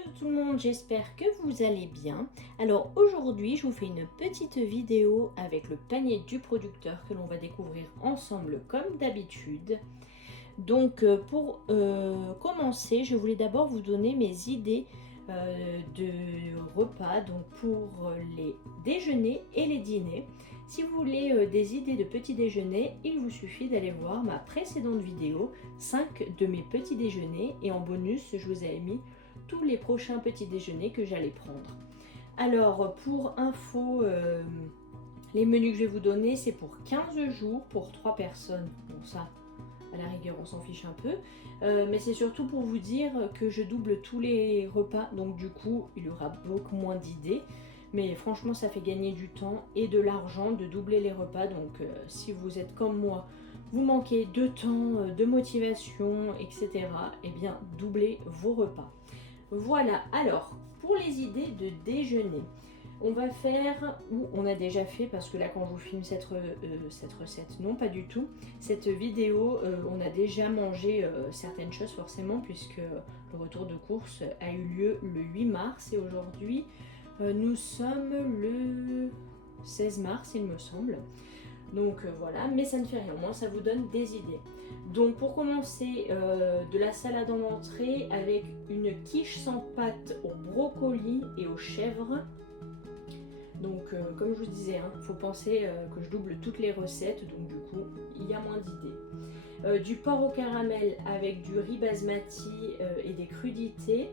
Hello tout le monde, j'espère que vous allez bien. Alors aujourd'hui, je vous fais une petite vidéo avec le panier du producteur que l'on va découvrir ensemble comme d'habitude. Donc pour commencer, je voulais d'abord vous donner mes idées de repas donc pour les déjeuners et les dîners. Si vous voulez des idées de petits déjeuners, il vous suffit d'aller voir ma précédente vidéo, 5 de mes petits déjeuners, et en bonus, je vous avais mis tous les prochains petits déjeuners que j'allais prendre. Alors pour info, les menus que je vais vous donner, c'est pour 15 jours pour 3 personnes. Bon ça, à la rigueur on s'en fiche un peu, mais c'est surtout pour vous dire que je double tous les repas, donc du coup il y aura beaucoup moins d'idées, mais franchement ça fait gagner du temps et de l'argent de doubler les repas. Donc si vous êtes comme moi, vous manquez de temps, de motivation, etc., et bien doublez vos repas. Voilà, alors pour les idées de déjeuner, on va faire, ou on a déjà fait, parce que là quand je vous filme cette recette, non pas du tout, cette vidéo, on a déjà mangé certaines choses forcément, puisque le retour de course a eu lieu le 8 mars et aujourd'hui nous sommes le 16 mars il me semble. Donc voilà, mais ça ne fait rien, au moins ça vous donne des idées. Donc pour commencer, de la salade en entrée avec une quiche sans pâte au brocoli et aux chèvres. Donc comme je vous disais, il faut penser que je double toutes les recettes, donc du coup il y a moins d'idées. Du porc au caramel avec du riz basmati et des crudités.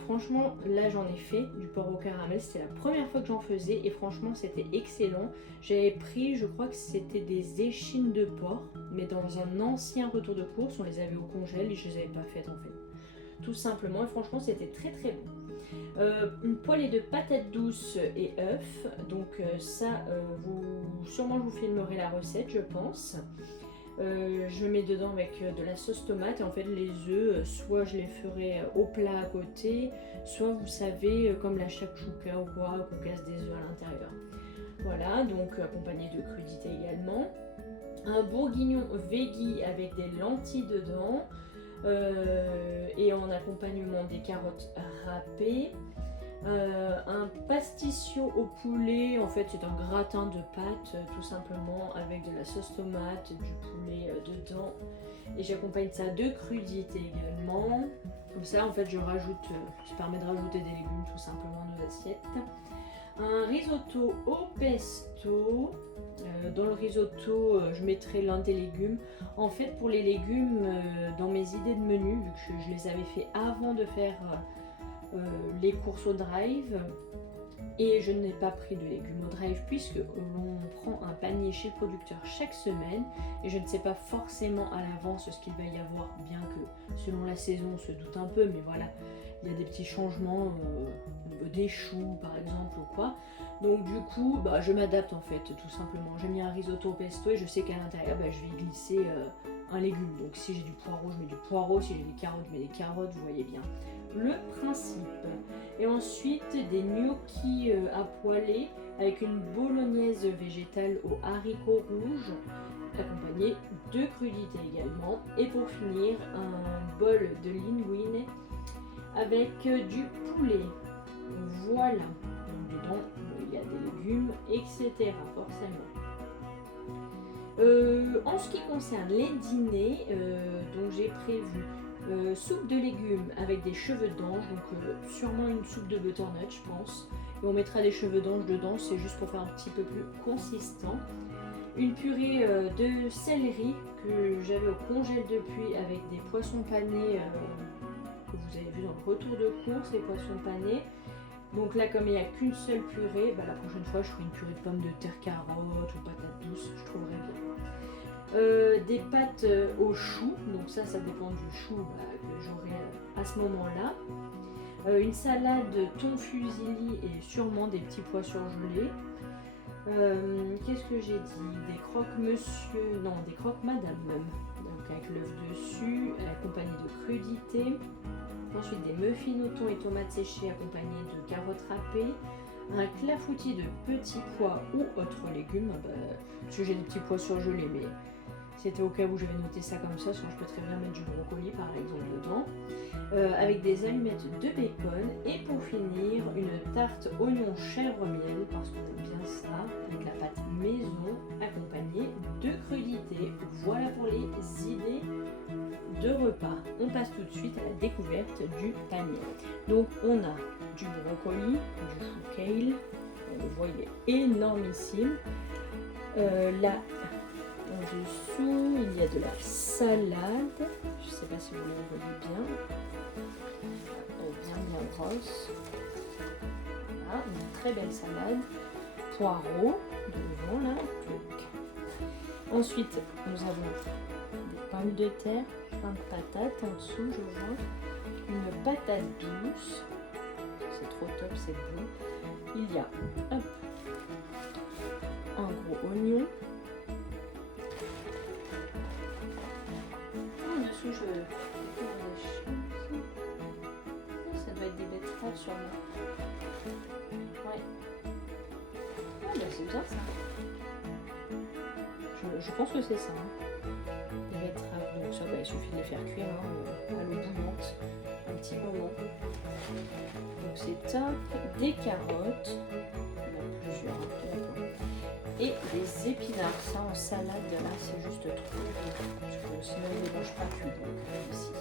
Franchement, là j'en ai fait du porc au caramel, c'était la première fois que j'en faisais et franchement c'était excellent. J'avais pris, je crois que c'était des échines de porc, mais dans un ancien retour de course, on les avait au congèle et je les avais pas faites en fait. Tout simplement, et franchement c'était très très bon. Une poêlée de patates douces et œufs, donc ça, sûrement je vous filmerai la recette je pense. Je mets dedans avec de la sauce tomate et en fait les œufs, soit je les ferai au plat à côté, soit vous savez comme la shakshuka ou quoi, qu'on casse des œufs à l'intérieur. Voilà, donc accompagné de crudités également. Un bourguignon veggie avec des lentilles dedans et en accompagnement des carottes râpées. Un pasticcio au poulet, en fait c'est un gratin de pâtes tout simplement avec de la sauce tomate, du poulet dedans, et j'accompagne ça de crudités également. Comme ça en fait ça permet de rajouter des légumes tout simplement à nos assiettes. Un risotto au pesto. Dans le risotto, je mettrai l'un des légumes. En fait, pour les légumes, dans mes idées de menu, vu que je les avais fait avant de faire les courses au drive, et je n'ai pas pris de légumes au drive puisque l'on prend un panier chez le producteur chaque semaine et je ne sais pas forcément à l'avance ce qu'il va y avoir, bien que selon la saison on se doute un peu, mais voilà, il y a des petits changements au niveau des choux par exemple ou quoi. Donc du coup je m'adapte en fait tout simplement. J'ai mis un risotto au pesto et je sais qu'à l'intérieur je vais glisser un légume. Donc si j'ai du poireau, je mets du poireau, si j'ai des carottes, je mets des carottes, vous voyez bien le principe. Et ensuite des gnocchis à poêler avec une bolognaise végétale aux haricots rouges, accompagnée de crudités également. Et pour finir, un bol de linguine avec du poulet. Voilà. Donc dedans, il y a des légumes, etc. forcément. En ce qui concerne les dîners, donc j'ai prévu soupe de légumes avec des cheveux d'ange, donc sûrement une soupe de butternut je pense, et on mettra des cheveux d'ange dedans, c'est juste pour faire un petit peu plus consistant. Une purée de céleri que j'avais au congèle depuis avec des poissons panés que vous avez vu dans le retour de course, les poissons panés. Donc là comme il n'y a qu'une seule purée, la prochaine fois je ferai une purée de pommes de terre, carottes ou patates douces, je trouverai bien. Des pâtes au chou, donc ça dépend du chou que j'aurai à ce moment-là. Une salade thon fusilli et sûrement des petits pois surgelés. Qu'est-ce que j'ai dit? Des croque-monsieur, non, des croque-madame même, donc avec l'œuf dessus, accompagné de crudités. Ensuite des muffins au thon et tomates séchées accompagnées de carottes râpées. Un clafoutis de petits pois ou autres légumes, parce que j'ai des petits pois surgelés, mais C'était au cas où j'avais noté ça comme ça, sinon je peux très bien mettre du brocoli par exemple dedans. Avec des allumettes de bacon et pour finir une tarte oignon chèvre miel parce qu'on aime bien ça avec la pâte maison accompagnée de crudités. Voilà pour les idées de repas. On passe tout de suite à la découverte du panier. Donc on a du brocoli, du chou kale, on le voit il est énormissime. Là en dessous il y a de la salade, je ne sais pas si vous la voyez bien, bien grosse. Voilà, une très belle salade, poireaux devant là. Ensuite nous avons des pommes de terre, plein de patates en dessous je vois, une patate douce, c'est trop top, c'est bon. Il y a hop, un gros oignon. En dessous je ça doit être des betteraves sûrement. Ouais. Ah bah c'est bien ça. Je pense que c'est ça. Hein. Les betteraves, donc ça il suffit de les faire cuire à l'eau bouillante un petit moment. Donc c'est top. Des carottes, il y en a plusieurs, et des épinards. Ça en salade là c'est juste trop bon parce que sinon il ne mange pas cuit donc ici.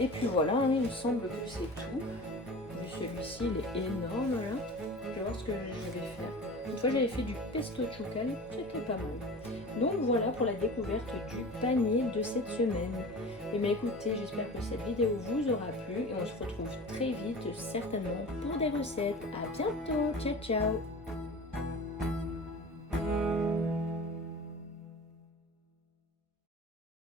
Et puis voilà, il me semble que c'est tout. Celui-ci il est énorme là. Je vais voir ce que je vais faire. Une fois j'avais fait du pesto chucal, c'était pas mal. Donc voilà pour la découverte du panier de cette semaine. Et bien écoutez, j'espère que cette vidéo vous aura plu et on se retrouve très vite certainement pour des recettes. À bientôt, ciao ciao.